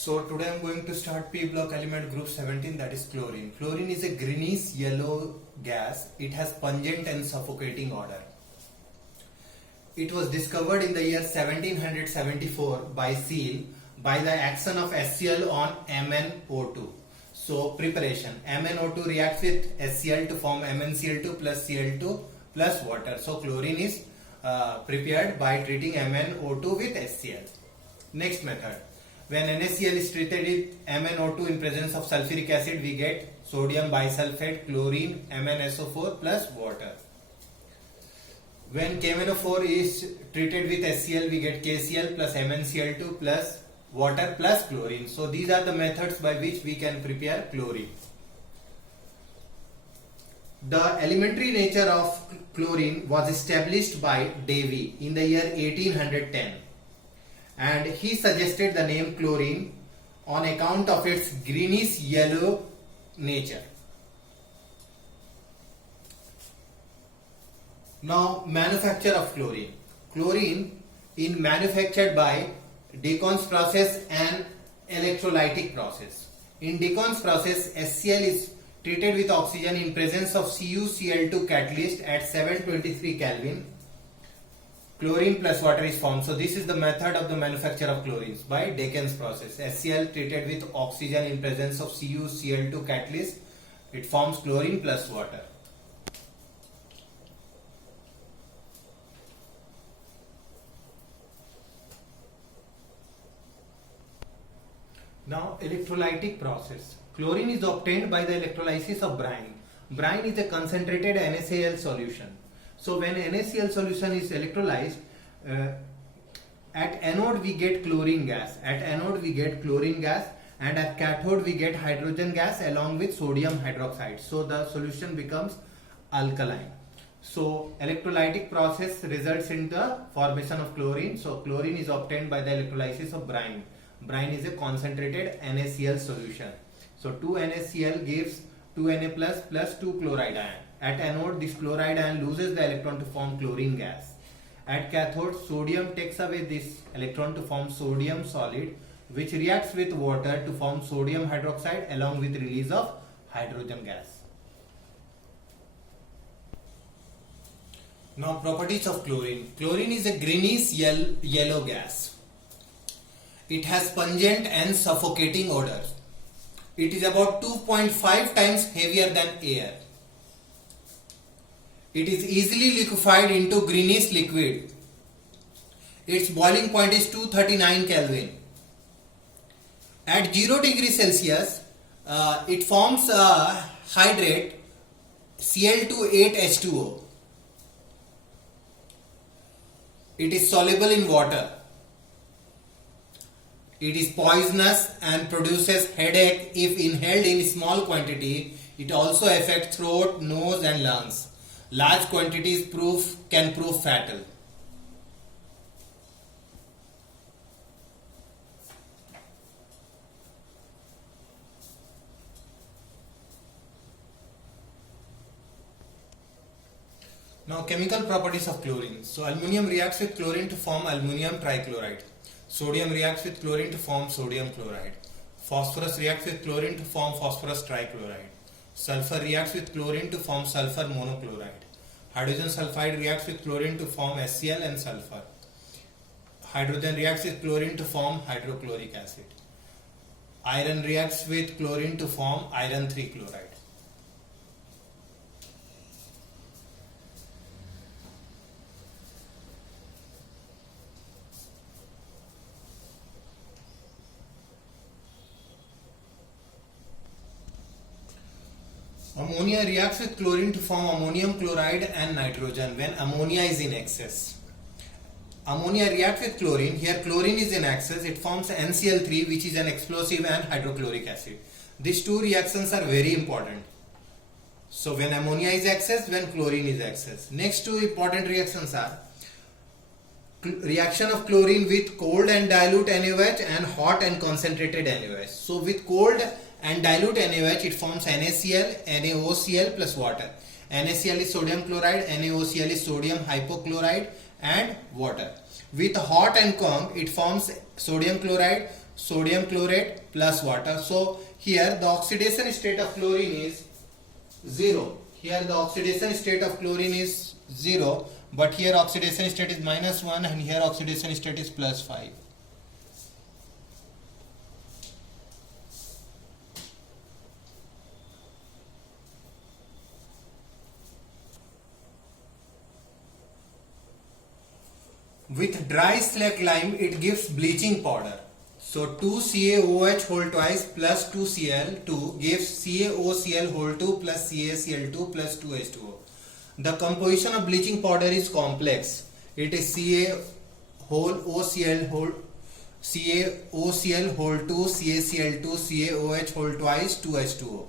So today I'm going to start P block element group 17, that is chlorine. Chlorine is a greenish yellow gas. It has pungent and suffocating odor. It was discovered in the year 1774 by Seal by the action of HCl on MnO2. So preparation, MnO2 reacts with HCl to form MnCl2 plus Cl2 plus water. So chlorine is prepared by treating MnO2 with HCl. Next method. When NaCl is treated with MnO2 in presence of sulfuric acid, we get sodium bisulfate, chlorine, MnSO4 plus water. When KMnO4 is treated with HCl, we get KCl plus MnCl2 plus water plus chlorine. So these are the methods by which we can prepare chlorine. The elementary nature of chlorine was established by Davy in the year 1810. And he suggested the name chlorine on account of its greenish yellow nature. Now, manufacture of chlorine. Chlorine is manufactured by Deacon's process and electrolytic process. In Deacon's process, HCl is treated with oxygen in presence of CuCl2 catalyst at 723 Kelvin. Chlorine plus water is formed. So this is the method of the manufacture of chlorines by Deacon's process. HCl treated with oxygen in presence of CuCl2 catalyst. It forms chlorine plus water. Now electrolytic process. Chlorine is obtained by the electrolysis of brine. Brine is a concentrated NaCl solution. So when NaCl solution is electrolyzed, at anode we get chlorine gas. At anode we get chlorine gas, and at cathode we get hydrogen gas along with sodium hydroxide. So the solution becomes alkaline. So electrolytic process results in the formation of chlorine. So chlorine is obtained by the electrolysis of brine. Brine is a concentrated NaCl solution. So 2 NaCl gives 2 Na plus 2 chloride ion. At anode, this chloride ion loses the electron to form chlorine gas. At cathode, sodium takes away this electron to form sodium solid, which reacts with water to form sodium hydroxide along with release of hydrogen gas. Now, properties of chlorine. Chlorine is a greenish yellow gas. It has pungent and suffocating odor. It is about 2.5 times heavier than air. It is easily liquefied into greenish liquid. Its boiling point is 239 Kelvin. At 0 degrees Celsius, it forms a hydrate Cl28H2O. It is soluble in water. It is poisonous and produces headache if inhaled in small quantity. It also affects throat, nose and lungs. Large quantities can prove fatal. Now chemical properties of chlorine. So aluminum reacts with chlorine to form aluminum trichloride. Sodium reacts with chlorine to form sodium chloride. Phosphorus reacts with chlorine to form phosphorus trichloride. Sulfur reacts with chlorine to form sulfur monochloride. Hydrogen sulfide reacts with chlorine to form HCl and sulfur. Hydrogen reacts with chlorine to form hydrochloric acid. Iron reacts with chlorine to form iron 3 chloride. Ammonia reacts with chlorine to form ammonium chloride and nitrogen when ammonia is in excess. Ammonia reacts with chlorine. Here chlorine is in excess. It forms NCl3, which is an explosive, and hydrochloric acid. These two reactions are very important. So when ammonia is excess, when chlorine is excess. Next two important reactions are reaction of chlorine with cold and dilute NaOH and hot and concentrated NaOH. So with cold and dilute NaOH, it forms NaCl, NaOCl plus water. NaCl is sodium chloride, NaOCl is sodium hypochloride and water. With hot and calm, it forms sodium chloride, sodium chlorate plus water. So here the oxidation state of chlorine is 0. Here the oxidation state of chlorine is 0, but here oxidation state is -1 and here oxidation state is +5. With dry slag lime, it gives bleaching powder. So 2CaOH whole twice plus 2Cl2 gives CaOCl whole 2 plus CaCl2 plus 2H2O. The composition of bleaching powder is complex. It is CaOCl whole 2, CaCl2, CaOH whole twice, 2H2O.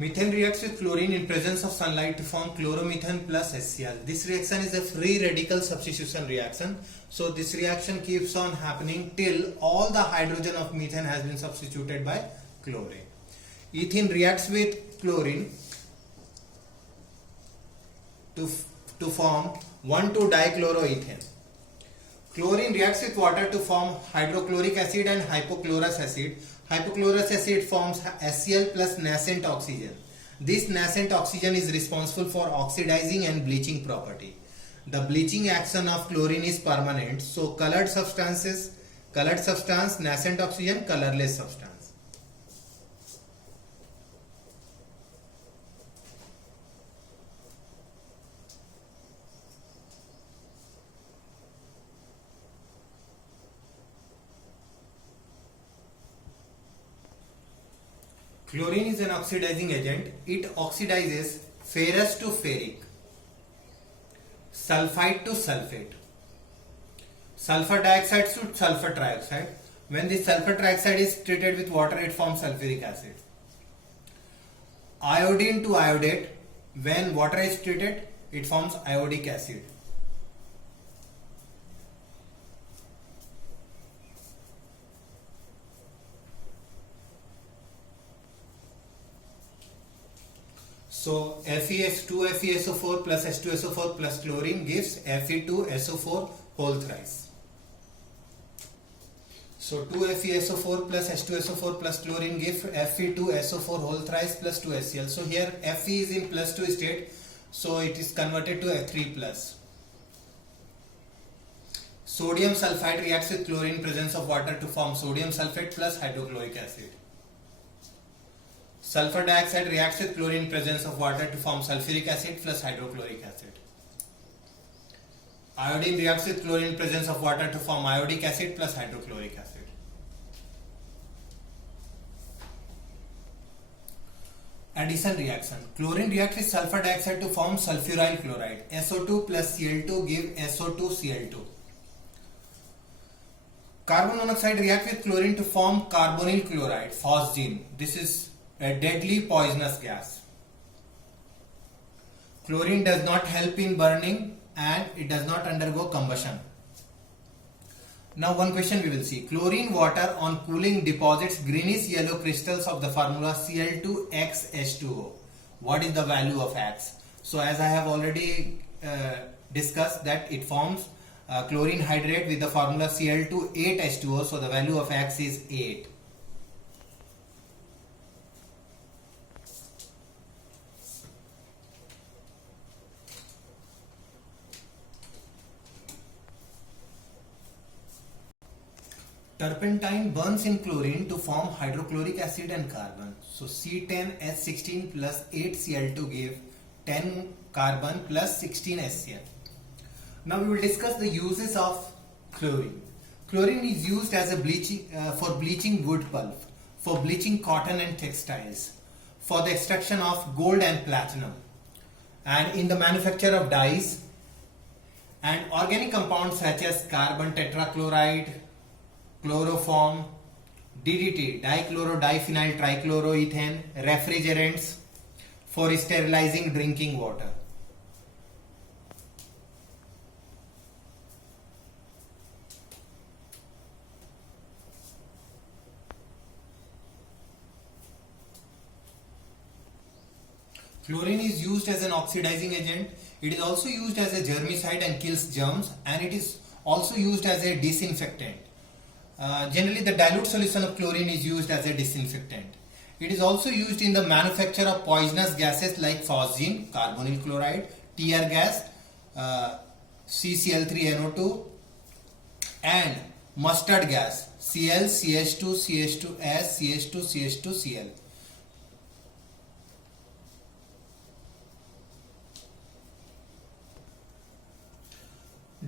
Methane reacts with chlorine in presence of sunlight to form chloromethane plus HCl. This reaction is a free radical substitution reaction. So this reaction keeps on happening till all the hydrogen of methane has been substituted by chlorine. Ethene reacts with chlorine to form 1,2-dichloroethane. Chlorine reacts with water to form hydrochloric acid and hypochlorous acid. Hypochlorous acid forms HCl plus nascent oxygen. This nascent oxygen is responsible for oxidizing and bleaching property. The bleaching action of chlorine is permanent. So colored substance, nascent oxygen, colorless substance. Chlorine is an oxidizing agent. It oxidizes ferrous to ferric, sulfite to sulfate, sulfur dioxide to sulfur trioxide. When the sulfur trioxide is treated with water, it forms sulfuric acid. Iodine to iodate. When water is treated, it forms iodic acid. So Fe2FeSO4 plus H2SO4 plus chlorine gives Fe2SO4 whole thrice. So 2FeSO4 plus H2SO4 plus chlorine gives Fe2SO4 whole thrice plus 2HCl. So here Fe is in +2 state, so it is converted to F3 plus. Sodium sulfide reacts with chlorine in presence of water to form sodium sulfate plus hydrochloric acid. Sulfur dioxide reacts with chlorine in presence of water to form sulfuric acid plus hydrochloric acid. Iodine reacts with chlorine in presence of water to form iodic acid plus hydrochloric acid. Addition reaction. Chlorine reacts with sulfur dioxide to form sulfuryl chloride. SO2 plus Cl2 give SO2Cl2. Carbon monoxide reacts with chlorine to form carbonyl chloride, phosgene. This is a deadly poisonous gas. Chlorine does not help in burning and it does not undergo combustion. Now one question we will see. Chlorine water on cooling deposits greenish yellow crystals of the formula Cl2XH2O. What is the value of X? So as I have already discussed that it forms chlorine hydrate with the formula Cl2 8H2O. So the value of X is 8. Turpentine burns in chlorine to form hydrochloric acid and carbon. So C10H16 plus 8Cl2 give 10 carbon plus 16 HCl. Now we will discuss the uses of chlorine. Chlorine is used as a for bleaching wood pulp, for bleaching cotton and textiles, for the extraction of gold and platinum, and in the manufacture of dyes and organic compounds such as carbon tetrachloride, chloroform, DDT, dichloro-diphenyl trichloroethane, refrigerants, for sterilizing drinking water. Chlorine is used as an oxidizing agent. It is also used as a germicide and kills germs, and it is also used as a disinfectant. Generally, the dilute solution of chlorine is used as a disinfectant. It is also used in the manufacture of poisonous gases like phosgene, carbonyl chloride, tear gas, CCl3NO2, and mustard gas, Cl, CH2, CH2S, CH2, CH2Cl.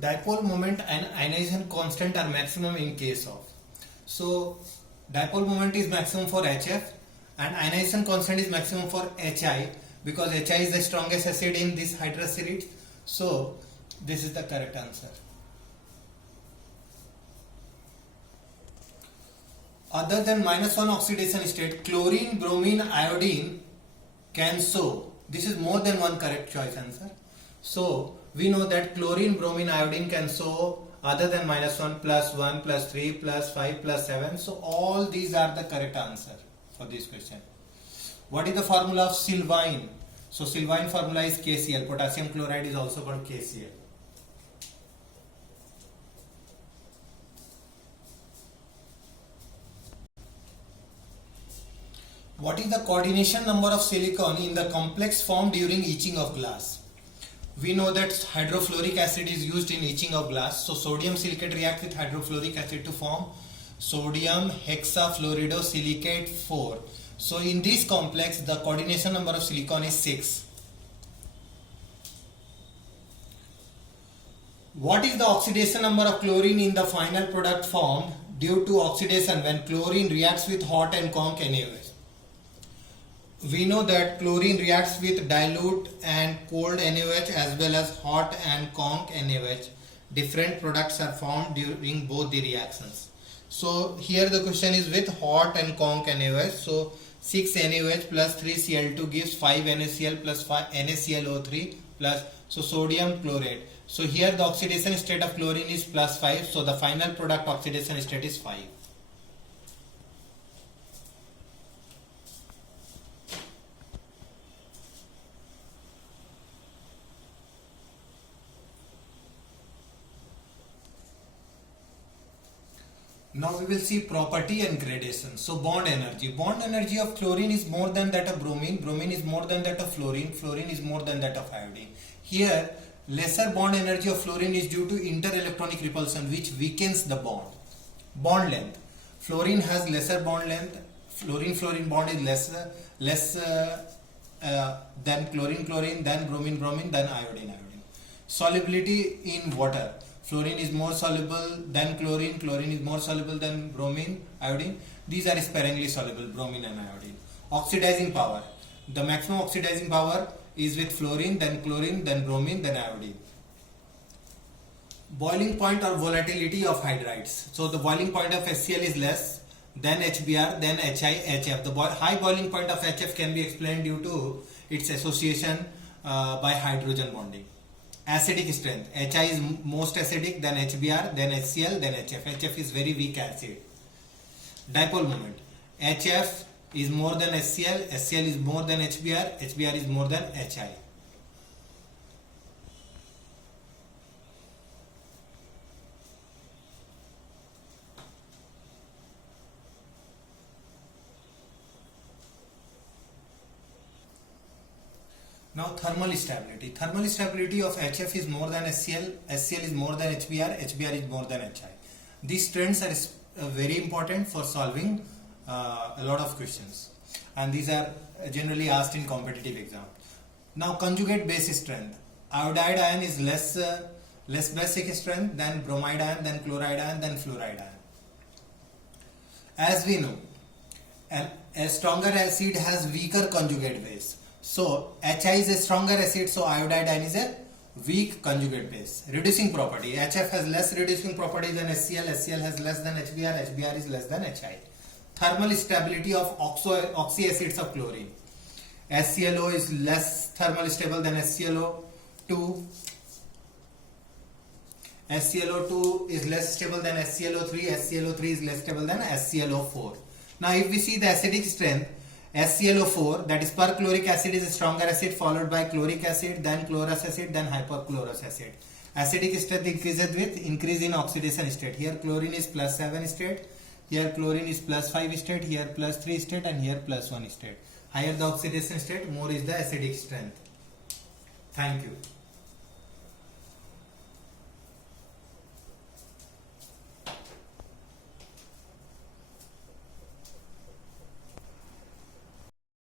Dipole moment and ionization constant are maximum in case of. So dipole moment is maximum for HF and ionization constant is maximum for HI, because HI is the strongest acid in this hydrous series. So this is the correct answer. Other than -1 oxidation state, chlorine, bromine, iodine can show. This is more than one correct choice answer. So we know that chlorine, bromine, iodine can show other than -1, +1, +3, +5, +7. So all these are the correct answer for this question. What is the formula of Sylvine? So Sylvine formula is KCl. Potassium chloride is also called KCl. What is the coordination number of silicon in the complex formed during etching of glass? We know that hydrofluoric acid is used in etching of glass. So sodium silicate reacts with hydrofluoric acid to form sodium hexafluoridosilicate 4. So in this complex, the coordination number of silicon is 6. What is the oxidation number of chlorine in the final product formed due to oxidation when chlorine reacts with hot and conc NaOH? We know that chlorine reacts with dilute and cold NaOH as well as hot and conc NaOH. Different products are formed during both the reactions. So here the question is with hot and conc NaOH. So 6 NaOH plus 3 Cl2 gives 5 NaCl plus 5 NaClO3 plus so sodium chlorate. So here the oxidation state of chlorine is +5. So the final product oxidation state is 5. Now we will see property and gradation. So bond energy. Bond energy of chlorine is more than that of bromine. Bromine is more than that of fluorine. Fluorine is more than that of iodine. Here, lesser bond energy of fluorine is due to interelectronic repulsion, which weakens the bond. Bond length. Fluorine has lesser bond length. Fluorine bond is less than chlorine, then bromine, then iodine. Solubility in water. Fluorine is more soluble than chlorine is more soluble than bromine, iodine. These are sparingly soluble, bromine and iodine. Oxidizing power. The maximum oxidizing power is with fluorine, then chlorine, then bromine, then iodine. Boiling point or volatility of hydrides. So the boiling point of HCl is less, then HBr, then HI, HF. The high boiling point of HF can be explained due to its association by hydrogen bonding. Acidic strength. HI is most acidic, then HBr, then HCl, then HF. HF is very weak acid. Dipole moment. HF is more than HCl, HCl is more than HBr, HBr is more than HI. Now thermal stability. Thermal stability of HF is more than HCl, HCl is more than HBr, HBr is more than HI. These trends are very important for solving a lot of questions, and these are generally asked in competitive exam. Now conjugate base strength. Iodide ion is less basic strength than bromide ion, then chloride ion, then fluoride ion. As we know, a stronger acid has weaker conjugate base. So HI is a stronger acid, so iodide ion is a weak conjugate base. Reducing property. HF has less reducing property than HCl, HCl has less than HBr, HBr is less than HI. Thermal stability of oxy acids of chlorine. HClO is less thermal stable than HClO2. HClO2 is less stable than HClO3. HClO3 is less stable than HClO4. Now if we see the acidic strength, HClO4, that is perchloric acid is a stronger acid followed by chloric acid, then chlorous acid, then hypochlorous acid. Acidic strength increases with increase in oxidation state. Here chlorine is +7 state, here chlorine is +5 state, here +3 state, and here +1 state. Higher the oxidation state, more is the acidic strength. Thank you.